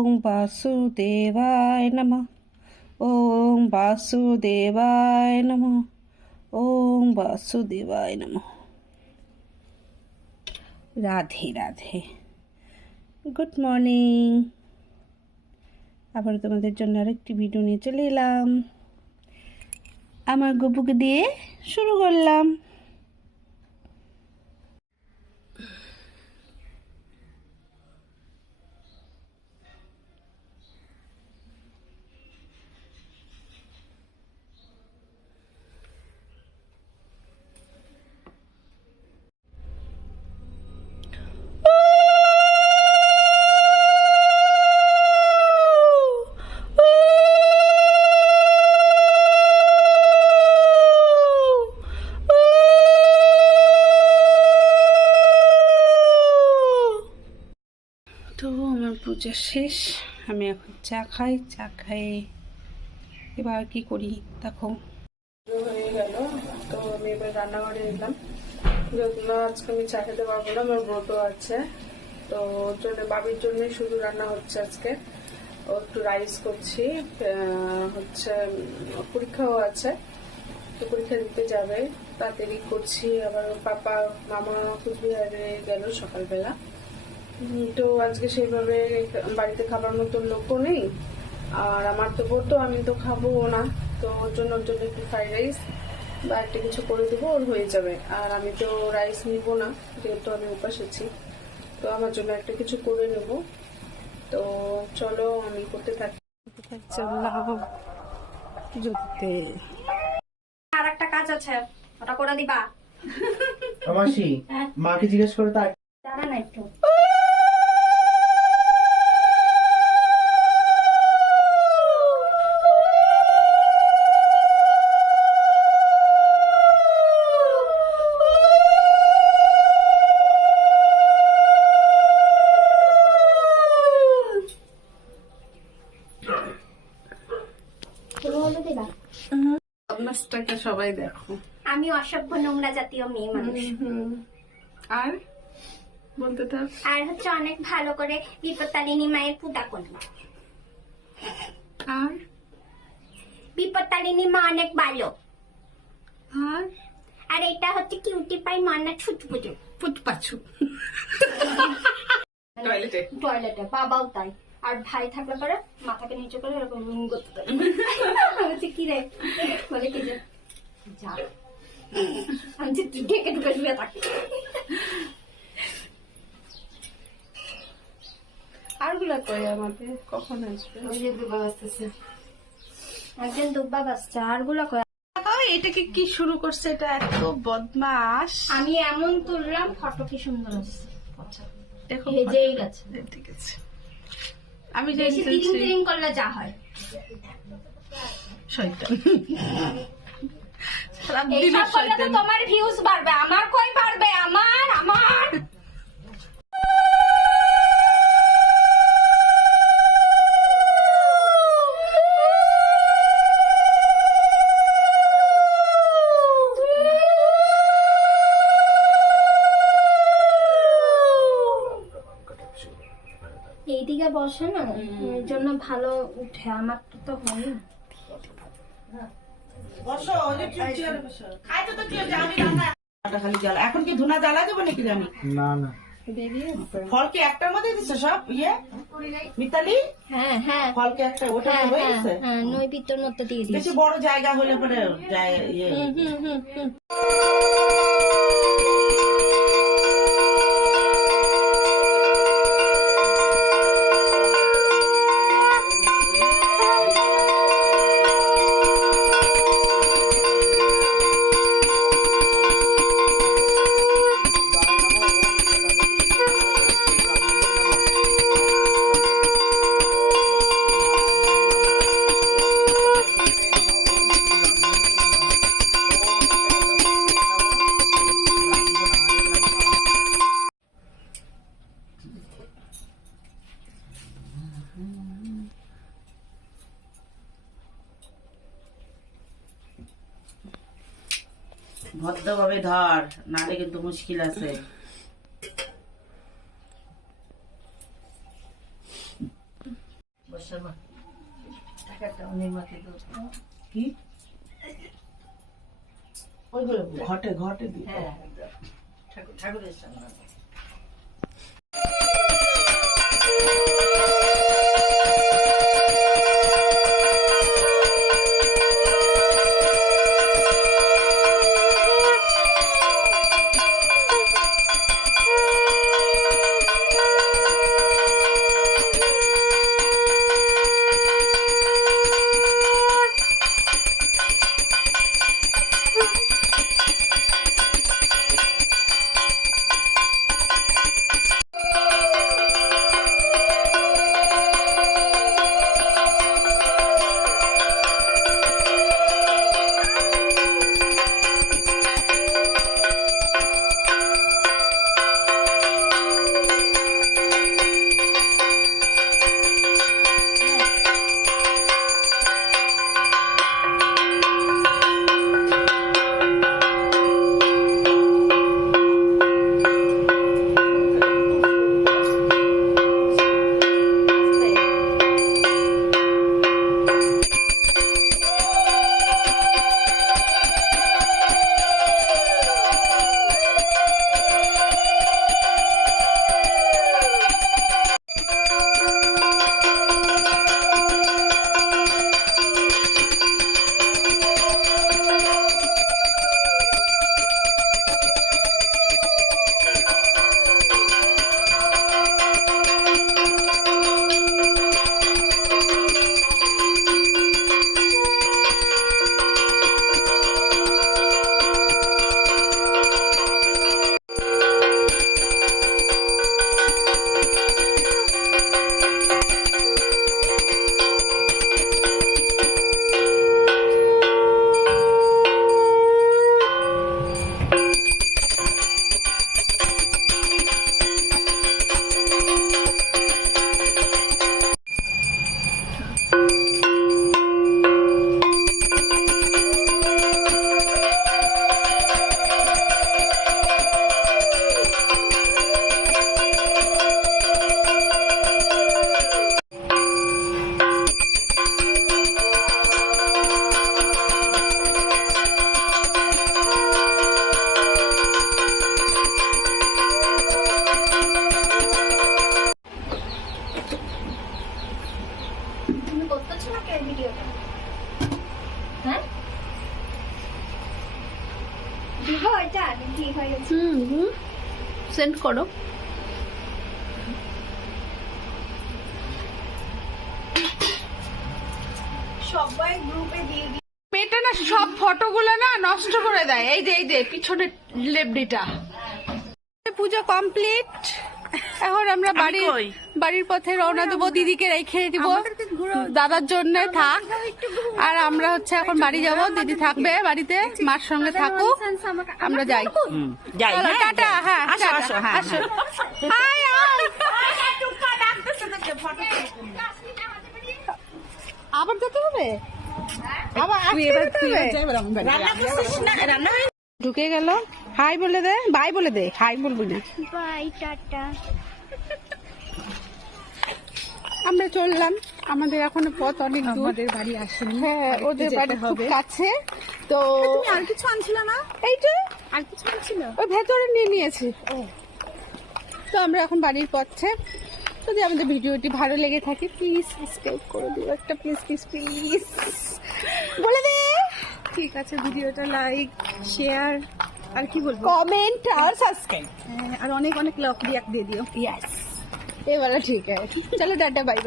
ওং বাসুদেবায় নমঃ। ওং বাসুদেবায় নমঃ। ওং বাসুদেবায় নমঃ। রাধে রাধে। Good morning. আবার তোমাদের জন্য আরেকটি ভিডিও নিয়ে চলে এলাম। আমার গপুকে দিয়ে শুরু করলাম। তো আমার পূজা শেষ, আমি এখন চা খাই। চা খাই এবার কি করি দেখো। হয়ে গেল, তো আমি এবার রান্নাঘরে এলাম। যদিও আজকে আমি চা খেতে পারবো না, আমার ব্রত আছে, তো ওর জন্য বাবির জন্যই শুধু রান্না হচ্ছে আজকে। ও একটু রাইস করছি, হচ্ছে পরীক্ষাও আছে, তো পরীক্ষা দিতে যাবে, তাড়াতাড়ি করছি। আবার পাপা মামা কুচবিহারে গেল সকালবেলা, তো আজকে সেইভাবে বাড়িতে খাবার মতন লোকও নেই, আর আমার তো বলতো আমি তো খাবো না, তো ওর জন্য একটু ফ্রাইড রাইস বা একটা কিছু করে দেবো, ওর হয়ে যাবে। আর আমি তো রাইস নিব না, যেহেতু আমি উপাস আছি, তো আমার জন্য একটা কিছু করে নেব। তো চলো আমি করতে থাকি। আর একটা কাজ আছে, ওটা করে দিবা। মাসি মাকে জিজ্ঞেস করে তা জানা না একটু। বদমাসটাকে সবাই দেখো। আমি অসভ্য নোংরা জাতীয় মেয়ে মানুষ। আর বলতে থাক। আর হচ্ছে অনেক ভালো করে বিপত্তারিণী মায়ের পূজা করবো। আর বিপত্তারিণী মা অনেক ভালো। আর আর এটা হচ্ছে কিউটি পাই মান্না ছুট পুজো। ফুটপাছু টয়লেটে টয়লেটে বাবাও তাই। আর ভাই থাকলে পরে মাথাকে নিচে করে এরকম রুম করতে পারে। হচ্ছে কি রে বলে কি যে যা আমি যে ঢেকে ঢুকে শুয়ে থাকি। আরগুলা কই আমাদের কখন আসবে? একদিন দুব্বা বাসছে আরগুলো কয়। এটাকে কি শুরু করছে? এটা এত বদমাস। আমি এমন তুললাম, ফটো কি সুন্দর আসছে। দেখো হেজেই গেছে। ঠিক আছে, আমি যে বেশি তিরিং তিরিং করলে যা হয়। শয়তান এইসব করলে তো তোমার ভিউজ বাড়বে, আমার কই বাড়বে? আমার আমার এইদিকে বসে না, এর জন্য ভালো উঠে। আমার তো হয় না। এখন কি ধুনা জ্বালা দেবো নাকি আমি? না না ফল কি একটার মধ্যে দিচ্ছে সব ইয়ে মিতালি? হ্যাঁ হ্যাঁ ফলকে একটা ওটা হ্যাঁ হয়ে হ্যাঁ গেছে। হ্যাঁ, নৈবিত্যর মতো দিয়ে দিয়েছি। বেশি বড় জায়গা হলে পরে যায় ইয়ে। ভদ্রভাবে ধর, নাহলে কিন্তু মুশকিল আছে। কি ওইগুলো ঘটে ঘটে দিই ঠাকুরের সামনে তুমি করতেছো না কে ভিডিওটা? হ্যাঁ দিব এটা ঠিক হয়ে গেছে। সেন্ড করো। সবাই গ্রুপে দিয়ে দিই। মেয়েটা না সব ফটোগুলো না নষ্ট করে দেয়। এই যে পিছনের লেবডিটা। পুজো কমপ্লিট। এখন আমরা বাড়ির পথে রওনা দেবো। দিদিকে রেখে দিব দাদার জন্য থাক। আর আমরা হচ্ছে এখন বাড়ি যাব। দিদি থাকবে বাড়িতে, মার সঙ্গে থাকুক, আমরা যাই। যাই চলো, টাটা। হ্যাঁ আসো, টাটা, আসো, হ্যাঁ, আসো। Hi, hi. আবার যেতে হবে? আবার আসতে যেতে হবে? রান্না করছিস না? রান্না হয়ে ঢুকে গেল। হাই বলে দে, বাই বলে দে। হাই বলবি না। Bye tata. আমরা চললাম। আমাদের এখনো পথ অনেক দূর। আমাদের বাড়ি আসেনি। হ্যাঁ, ওদের বাড়ি খুব কাছে। তো তুমি আর কিছু আনছিল না? এইটা আর কিছু আনছিল? ওই ভেতরে নিয়ে নিয়েছি। তো আমরা এখন বাড়ির পথে। যদি আমাদের ভিডিওটি ভালো লেগে থাকে প্লিজ সাবস্ক্রাইব করে দিও একটা, প্লিজ প্লিজ প্লিজ বলে দে। ঠিক আছে, ভিডিওটা লাইক, শেয়ার আর কি বলবো, কমেন্ট আর সাবস্ক্রাইব। আর অনেক অনেক লাভ রিয়াক্ট দিয়ে দিও। यस ये वाला ठीक है। चलो टाटा बाय बाय।